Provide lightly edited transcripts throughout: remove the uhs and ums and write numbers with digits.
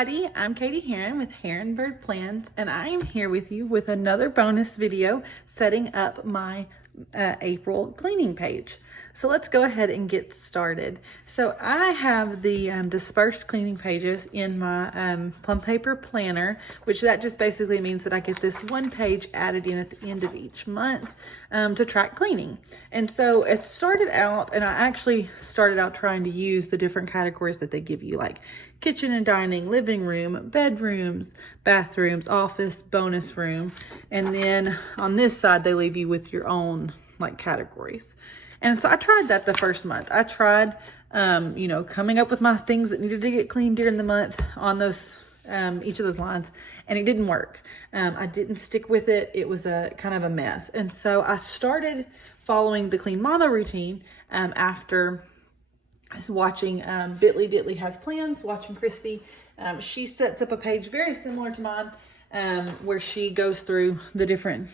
everybody, I'm Katie Heron with Heron Bird Plans, and I am here with you with another bonus video setting up my April cleaning page. So let's go ahead and get started. So I have the dispersed cleaning pages in my plum paper planner, which that just basically means that I get this one page added in at the end of each month to track cleaning. And so it started out, and I actually started out trying to use the different categories that they give you, like kitchen and dining, living room, bedrooms, bathrooms, office, bonus room. And then on this side, they leave you with your own like categories. And so I tried that the first month. I tried, coming up with my things that needed to get cleaned during the month on those, each of those lines, and it didn't work. I didn't stick with it. It was a kind of a mess. And so I started following the Clean Mama routine after watching bitleyditleyhasplans, watching Christi. She sets up a page very similar to mine where she goes through the different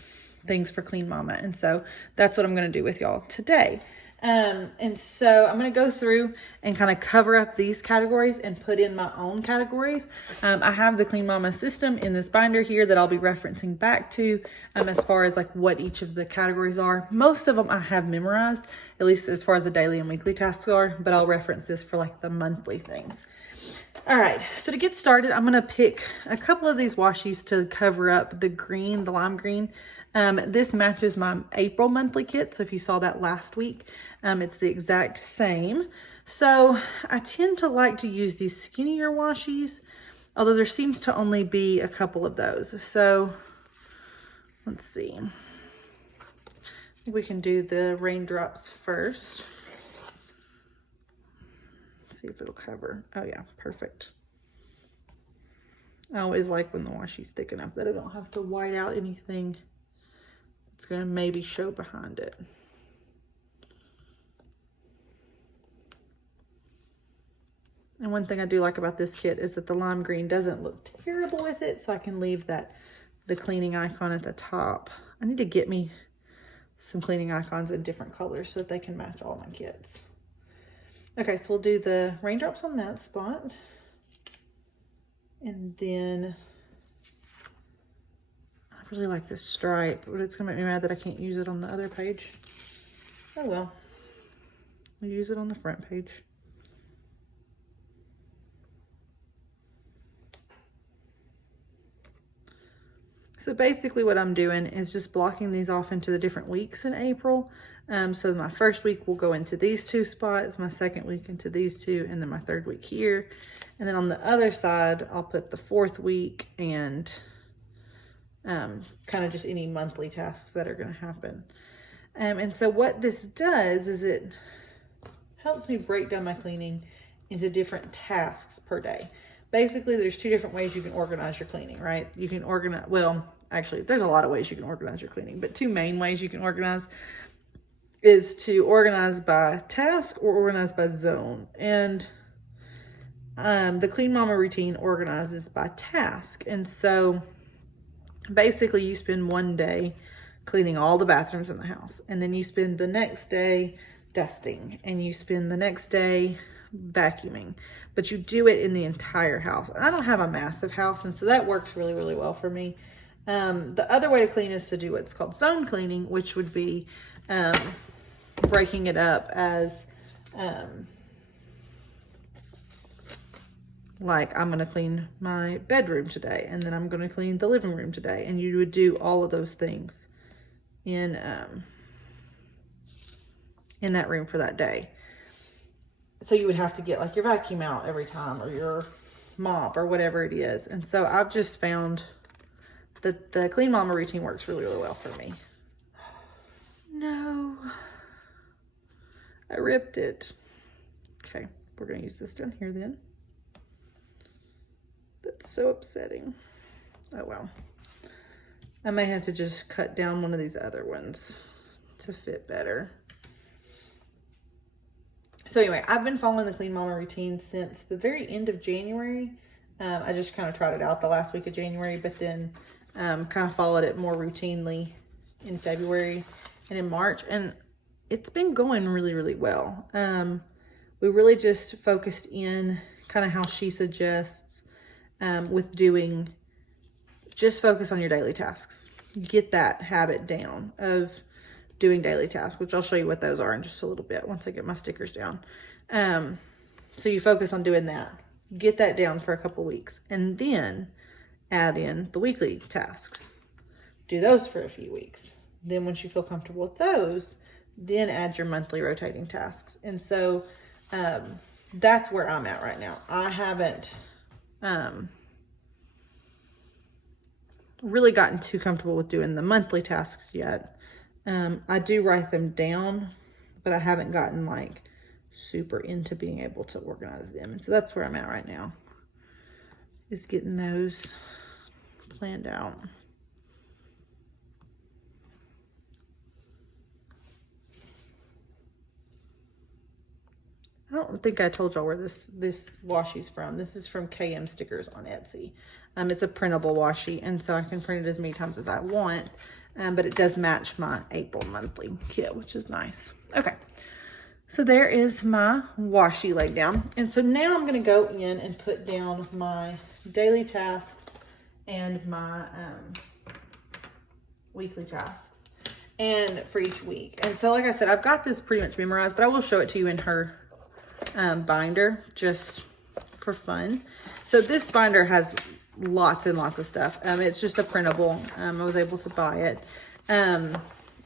things for Clean Mama. And so that's what I'm going to do with y'all today. And so I'm going to go through and kind of cover up these categories and put in my own categories. I have the Clean Mama system in this binder here that I'll be referencing back to as far as like what each of the categories are. Most of them I have memorized, at least as far as the daily and weekly tasks are, but I'll reference this for like the monthly things. All right, so to get started, I'm going to pick a couple of these washies to cover up the green, the lime green. This matches my April monthly kit. So if you saw that last week, it's the exact same. So I tend to like to use these skinnier washies, although there seems to only be a couple of those. So let's see. We can do the raindrops first. See if it'll cover. Oh yeah, perfect. I always like when the washi's thick enough that I don't have to white out anything. It's going to maybe show behind it. And one thing I do like about this kit is that the lime green doesn't look terrible with it, so I can leave the cleaning icon at the top. I need to get me some cleaning icons in different colors so that they can match all my kits. Okay, so we'll do the raindrops on that spot. And then I really like this stripe, but it's gonna make me mad that I can't use it on the other page. Oh well, I'll use it on the front page. So basically what I'm doing is just blocking these off into the different weeks in April. So my first week will go into these two spots, my second week into these two, and then my third week here. And then on the other side, I'll put the fourth week and kind of just any monthly tasks that are going to happen. And so what this does is it helps me break down my cleaning into different tasks per day. Basically, there's two different ways you can organize your cleaning, right? You can organize, well, actually, there's a lot of ways you can organize your cleaning, but two main ways you can organize is to organize by task or organize by zone. And the Clean Mama routine organizes by task. And so basically you spend one day cleaning all the bathrooms in the house, and then you spend the next day dusting, and you spend the next day vacuuming, but you do it in the entire house. And I don't have a massive house, and so that works really, really well for me. The other way to clean is to do what's called zone cleaning, which would be breaking it up as like I'm going to clean my bedroom today, and then I'm going to clean the living room today, and you would do all of those things in that room for that day. So you would have to get like your vacuum out every time, or your mop, or whatever it is. And so I've just found that the Clean Mama routine works really, really well for me. No, I ripped it. Okay, we're going to use this down here then. That's so upsetting. Oh well. I may have to just cut down one of these other ones to fit better. So anyway, I've been following the Clean Mama routine since the very end of January. I just kind of tried it out the last week of January, but then kind of followed it more routinely in February and in March. And it's been going really, really well. We really just focused in kind of how she suggests with doing, just focus on your daily tasks. Get that habit down of doing daily tasks, which I'll show you what those are in just a little bit once I get my stickers down. So you focus on doing that. Get that down for a couple weeks, and then add in the weekly tasks. Do those for a few weeks. Then once you feel comfortable with those, then add your monthly rotating tasks. And so that's where I'm at right now. I haven't really gotten too comfortable with doing the monthly tasks yet. I do write them down, but I haven't gotten like super into being able to organize them. And so that's where I'm at right now, is getting those planned out. I don't think I told y'all where this washi's from. This is from KM Stickers on Etsy. It's a printable washi, and so I can print it as many times as I want, but it does match my April monthly kit, which is nice. Okay, so there is my washi laid down. And so now I'm gonna go in and put down my daily tasks and my weekly tasks, and for each week. And so like I said, I've got this pretty much memorized, but I will show it to you in her binder just for fun. So this binder has lots and lots of stuff. It's just a printable. I was able to buy it. And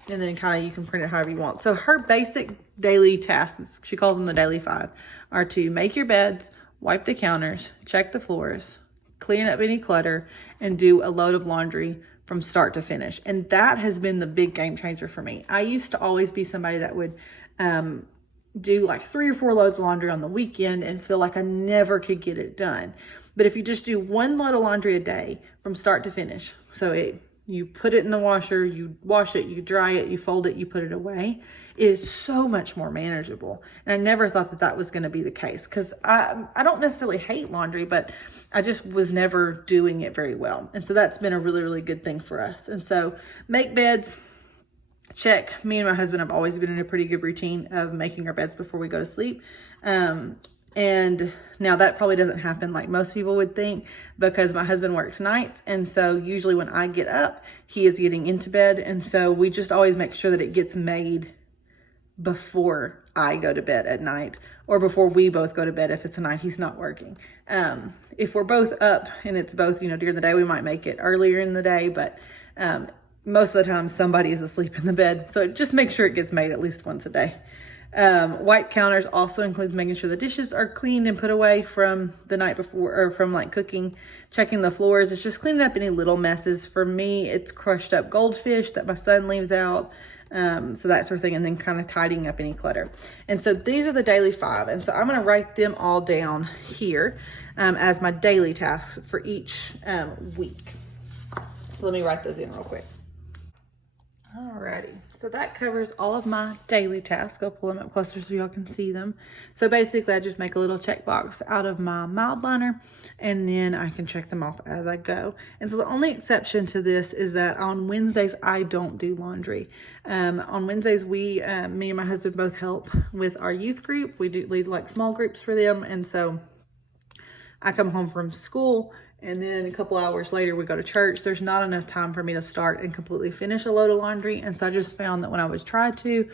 then kind of you can print it however you want. So her basic daily tasks, she calls them the daily 5, are to make your beds, wipe the counters, check the floors, clean up any clutter, and do a load of laundry from start to finish. And that has been the big game changer for me. I used to always be somebody that would do like 3 or 4 loads of laundry on the weekend and feel like I never could get it done. But if you just do 1 load of laundry a day from start to finish, so you put it in the washer, you wash it, you dry it, you fold it, you put it away, it is so much more manageable. And I never thought that that was going to be the case, because I don't necessarily hate laundry, but I just was never doing it very well. And so that's been a really, really good thing for us. And so make beds, check. Me and my husband have always been in a pretty good routine of making our beds before we go to sleep. And now that probably doesn't happen like most people would think, because my husband works nights. And so usually when I get up, he is getting into bed. And so we just always make sure that it gets made before I go to bed at night, or before we both go to bed if it's a night he's not working. If we're both up and it's both, during the day, we might make it earlier in the day, but most of the time somebody is asleep in the bed. So just make sure it gets made at least once a day. Wipe counters also includes making sure the dishes are cleaned and put away from the night before, or from like cooking. Checking the floors, it's just cleaning up any little messes. For me, it's crushed up goldfish that my son leaves out. So that sort of thing, and then kind of tidying up any clutter. And so these are the daily 5. And so I'm going to write them all down here as my daily tasks for each week. So let me write those in real quick. Alrighty, so that covers all of my daily tasks. I'll pull them up closer so y'all can see them. So basically I just make a little checkbox out of my mild liner, and then I can check them off as I go. And so the only exception to this is that on Wednesdays I don't do laundry. On Wednesdays me and my husband both help with our youth group. We do lead like small groups for them, and so I come home from school, and then a couple hours later we go to church. There's not enough time for me to start and completely finish a load of laundry. And so I just found that when I was trying to,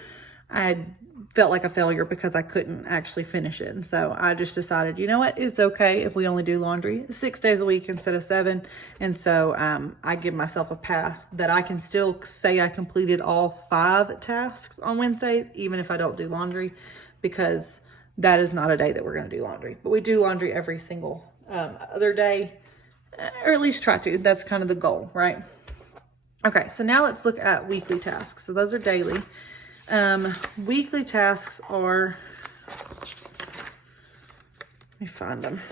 I felt like a failure because I couldn't actually finish it. And so I just decided, you know what, it's okay if we only do laundry 6 days a week instead of 7. And so I give myself a pass that I can still say I completed all 5 tasks on Wednesday, even if I don't do laundry, because that is not a day that we're going to do laundry. But we do laundry every single other day, or at least try to. That's kind of the goal, right? Okay, so now let's look at weekly tasks. So those are daily. Weekly tasks are, let me find them.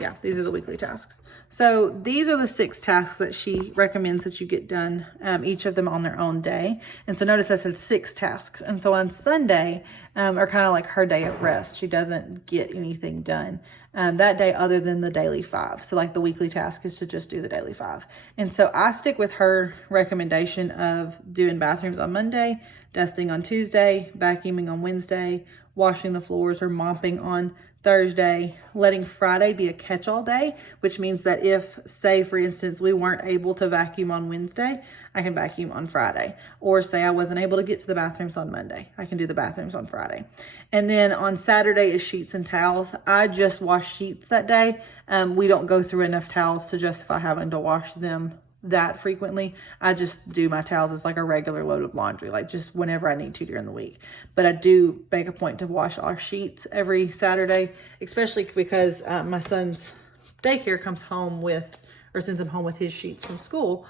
Yeah, these are the weekly tasks. So these are the 6 tasks that she recommends that you get done, each of them on their own day. And so notice I said 6 tasks. And so on Sunday, are kind of like her day of rest. She doesn't get anything done that day other than the daily 5. So like the weekly task is to just do the daily 5. And so I stick with her recommendation of doing bathrooms on Monday, dusting on Tuesday, vacuuming on Wednesday, washing the floors or mopping on Thursday, letting Friday be a catch-all day, which means that if, say, for instance, we weren't able to vacuum on Wednesday, I can vacuum on Friday. Or say I wasn't able to get to the bathrooms on Monday, I can do the bathrooms on Friday. And then on Saturday is sheets and towels. I just wash sheets that day. We don't go through enough towels to justify having to wash them that frequently. I just do my towels as like a regular load of laundry, like just whenever I need to during the week. But I do make a point to wash our sheets every Saturday, especially because my son's daycare comes home with, or sends him home with his sheets from school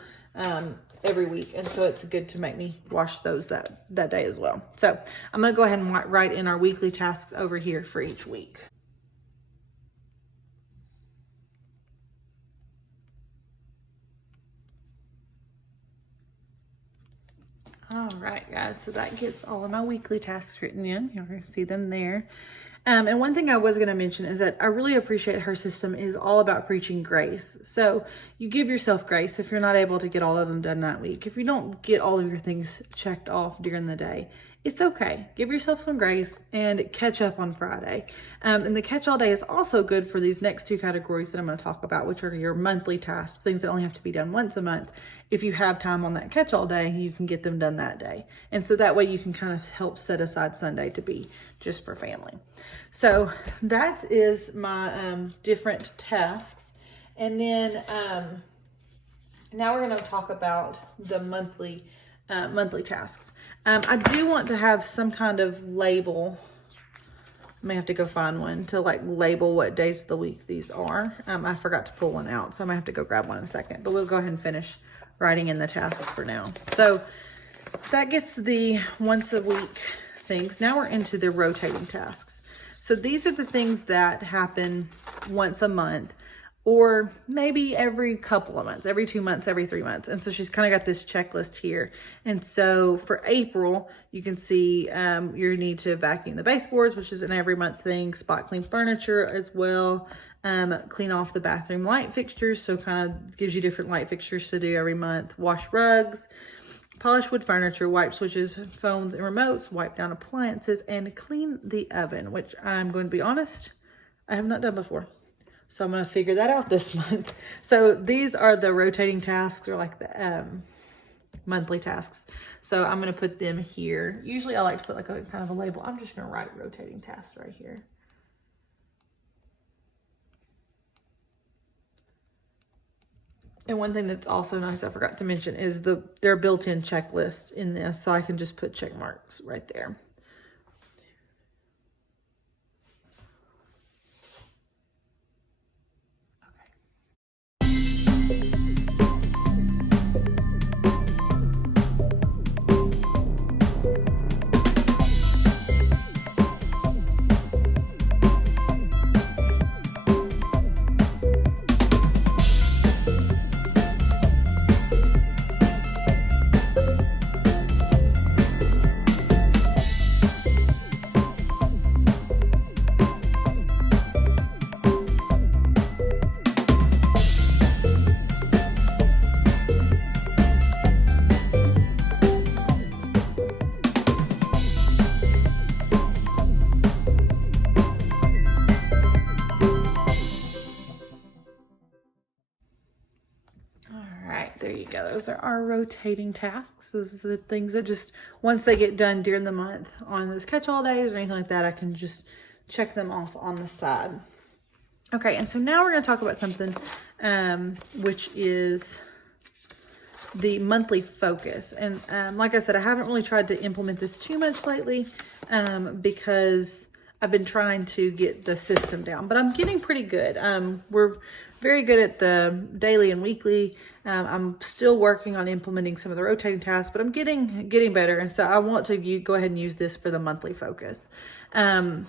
every week. And so it's good to make me wash those that day as well. So I'm going to go ahead and write in our weekly tasks over here for each week. All right, guys, so that gets all of my weekly tasks written in. You can see them there. And one thing I was going to mention is that I really appreciate her system is all about preaching grace. So you give yourself grace if you're not able to get all of them done that week. If you don't get all of your things checked off during the day, it's okay. Give yourself some grace and catch up on Friday. And the catch-all day is also good for these next two categories that I'm going to talk about, which are your monthly tasks, things that only have to be done once a month. If you have time on that catch-all day, you can get them done that day. And so that way you can kind of help set aside Sunday to be just for family. So that is my different tasks. And then now we're going to talk about the monthly tasks. I do want to have some kind of label. I may have to go find one to like label what days of the week these are. I forgot to pull one out, so I might have to go grab one in a second, but we'll go ahead and finish writing in the tasks for now. So that gets the once a week things. Now we're into the rotating tasks. So these are the things that happen once a month, or maybe every couple of months, every 2 months, every 3 months. And so she's kind of got this checklist here. And so for April, you can see you need to vacuum the baseboards, which is an every month thing, spot clean furniture as well, clean off the bathroom light fixtures. So kind of gives you different light fixtures to do every month, wash rugs, polish wood furniture, wipe switches, phones, and remotes, wipe down appliances, and clean the oven, which I'm going to be honest, I have not done before. So I'm going to figure that out this month. So these are the rotating tasks, or like the monthly tasks. So I'm going to put them here. Usually I like to put like a kind of a label. I'm just going to write rotating tasks right here. And one thing that's also nice I forgot to mention is their built-in checklist in this. So I can just put check marks right there. There you go. Those are our rotating tasks. Those are the things that just, once they get done during the month on those catch-all days or anything like that, I can just check them off on the side. Okay, and so now we're going to talk about something which is the monthly focus. And like I said, I haven't really tried to implement this too much lately because I've been trying to get the system down, but I'm getting pretty good. We're very good at the daily and weekly. I'm still working on implementing some of the rotating tasks, but I'm getting better. And so I want to go ahead and use this for the monthly focus. And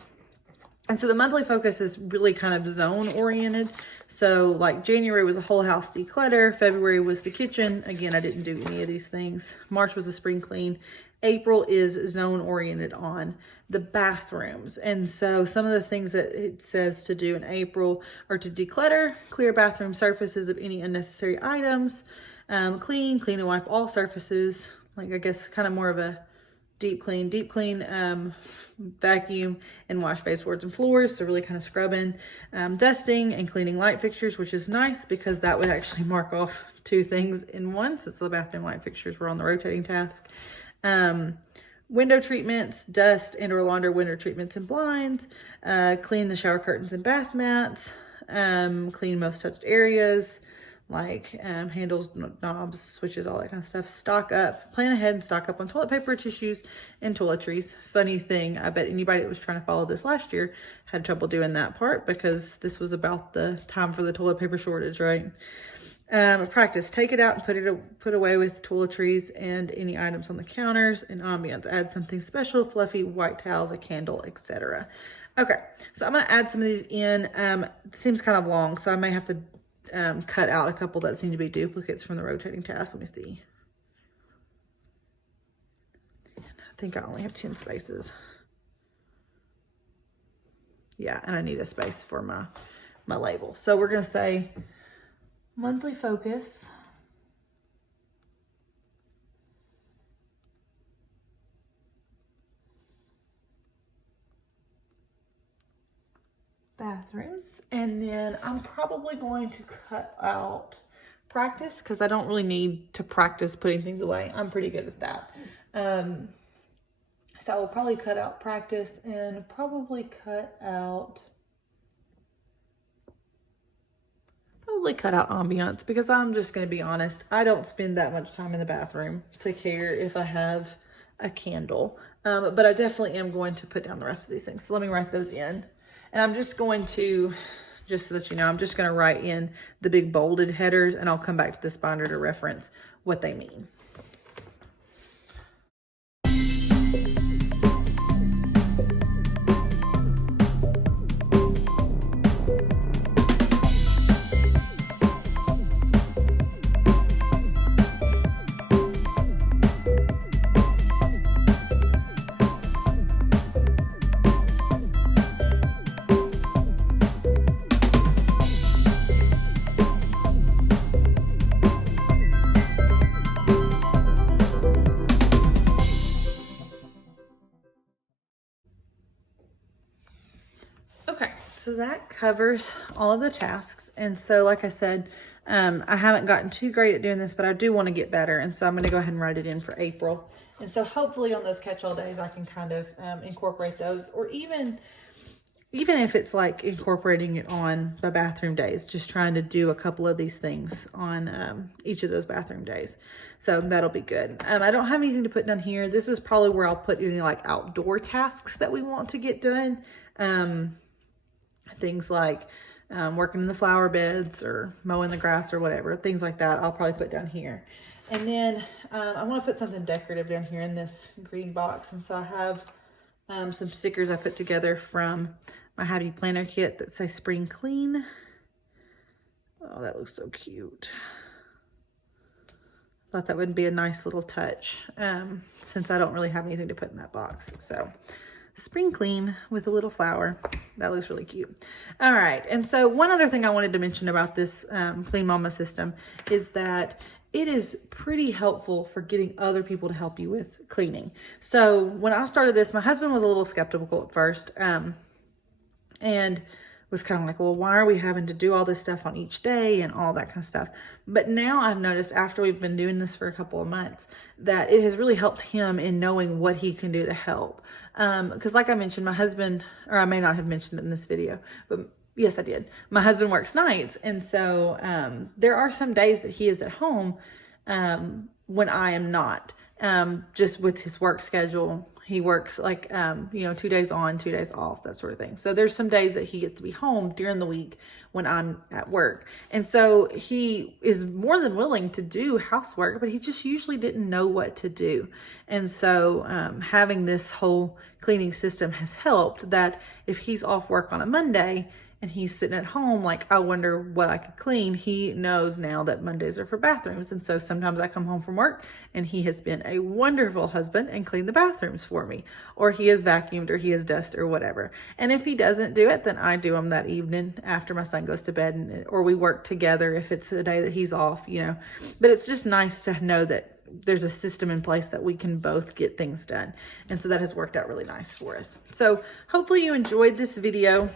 so the monthly focus is really kind of zone oriented. So like January was a whole house declutter. February was the kitchen. Again, I didn't do any of these things. March was a spring clean. April is zone oriented on the bathrooms. And so some of the things that it says to do in April are to declutter, clear bathroom surfaces of any unnecessary items, clean and wipe all surfaces. Like I guess kind of more of a deep clean, vacuum and wash baseboards and floors. So really kind of scrubbing, dusting and cleaning light fixtures, which is nice because that would actually mark off 2 things in one, since the bathroom light fixtures were on the rotating task. Window treatments, dust and or launder window treatments and blinds, clean the shower curtains and bath mats, clean most touched areas like handles, knobs, switches, all that kind of stuff. Stock up, plan ahead and stock up on toilet paper, tissues, and toiletries. Funny thing, I bet anybody that was trying to follow this last year had trouble doing that part because this was about the time for the toilet paper shortage, right? Practice, take it out and put away with toiletries and any items on the counters. And ambiance, add something special, fluffy, white towels, a candle, etc. Okay, so I'm going to add some of these in. It seems kind of long, so I may have to cut out a couple that seem to be duplicates from the rotating task. Let me see. I think I only have 10 spaces. Yeah, and I need a space for my label. So we're going to say monthly focus. Bathrooms. And then I'm probably going to cut out practice because I don't really need to practice putting things away. I'm pretty good at that. So I will probably cut out practice and probably cut out ambiance because I'm just going to be honest. I don't spend that much time in the bathroom to care if I have a candle. But I definitely am going to put down the rest of these things. So let me write those in. And I'm just going to, just so that you know, I'm just going to write in the big bolded headers and I'll come back to this binder to reference what they mean. So that covers all of the tasks. And so, like I said, I haven't gotten too great at doing this, but I do want to get better. And so I'm going to go ahead and write it in for April. And so hopefully on those catch-all days, I can kind of incorporate those, or even if it's like incorporating it on the bathroom days, just trying to do a couple of these things on each of those bathroom days. So that'll be good. I don't have anything to put down here. This is probably where I'll put any like outdoor tasks that we want to get done. Things like working in the flower beds or mowing the grass or whatever, things like that, I'll probably put down here. And then I want to put something decorative down here in this green box. And so I have some stickers I put together from my Happy Planner kit that say Spring Clean. Oh, that looks so cute. Thought that would be a nice little touch since I don't really have anything to put in that box. So Spring Clean with a little flower. That looks really cute. All right. And so one other thing I wanted to mention about this Clean Mama system is that it is pretty helpful for getting other people to help you with cleaning. So when I started this, my husband was a little skeptical at first and was kind of like, well, why are we having to do all this stuff on each day and all that kind of stuff? But now I've noticed after we've been doing this for a couple of months that it has really helped him in knowing what he can do to help. Because like I mentioned, my husband, or I may not have mentioned it in this video, but yes, I did. My husband works nights. And so there are some days that he is at home when I am not, just with his work schedule. He works like, 2 days on, 2 days off, that sort of thing. So there's some days that he gets to be home during the week when I'm at work. And so he is more than willing to do housework, but he just usually didn't know what to do. And so having this whole cleaning system has helped that if he's off work on a Monday and he's sitting at home, like, I wonder what I could clean. He knows now that Mondays are for bathrooms. And so sometimes I come home from work and he has been a wonderful husband and cleaned the bathrooms for me, or he has vacuumed, or he has dusted, or whatever. And if he doesn't do it, then I do them that evening after my son goes to bed, or we work together if it's a day that he's off, But it's just nice to know that there's a system in place that we can both get things done. And so that has worked out really nice for us. So hopefully you enjoyed this video.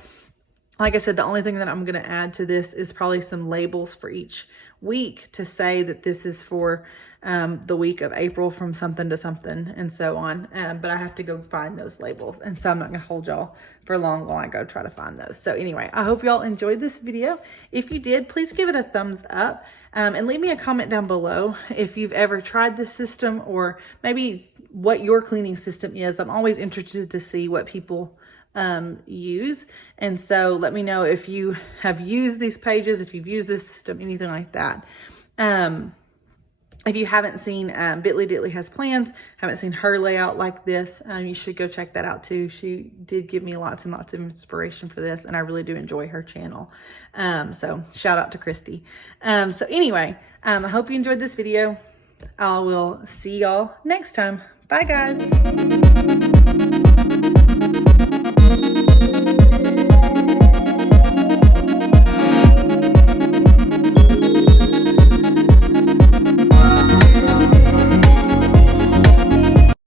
Like I said, the only thing that I'm going to add to this is probably some labels for each week to say that this is for the week of April from something to something and so on. But I have to go find those labels. And so I'm not going to hold y'all for long while I go try to find those. So anyway, I hope y'all enjoyed this video. If you did, please give it a thumbs up and leave me a comment down below if you've ever tried this system or maybe what your cleaning system is. I'm always interested to see what people use. And so let me know if you have used these pages, if you've used this system, anything like that. If you haven't seen bitleyditleyhasplans, haven't seen her layout like this, you should go check that out too. She did give me lots and lots of inspiration for this, and I really do enjoy her channel. So shout out to Christi. So anyway, I hope you enjoyed this video. I will see y'all next time. Bye guys.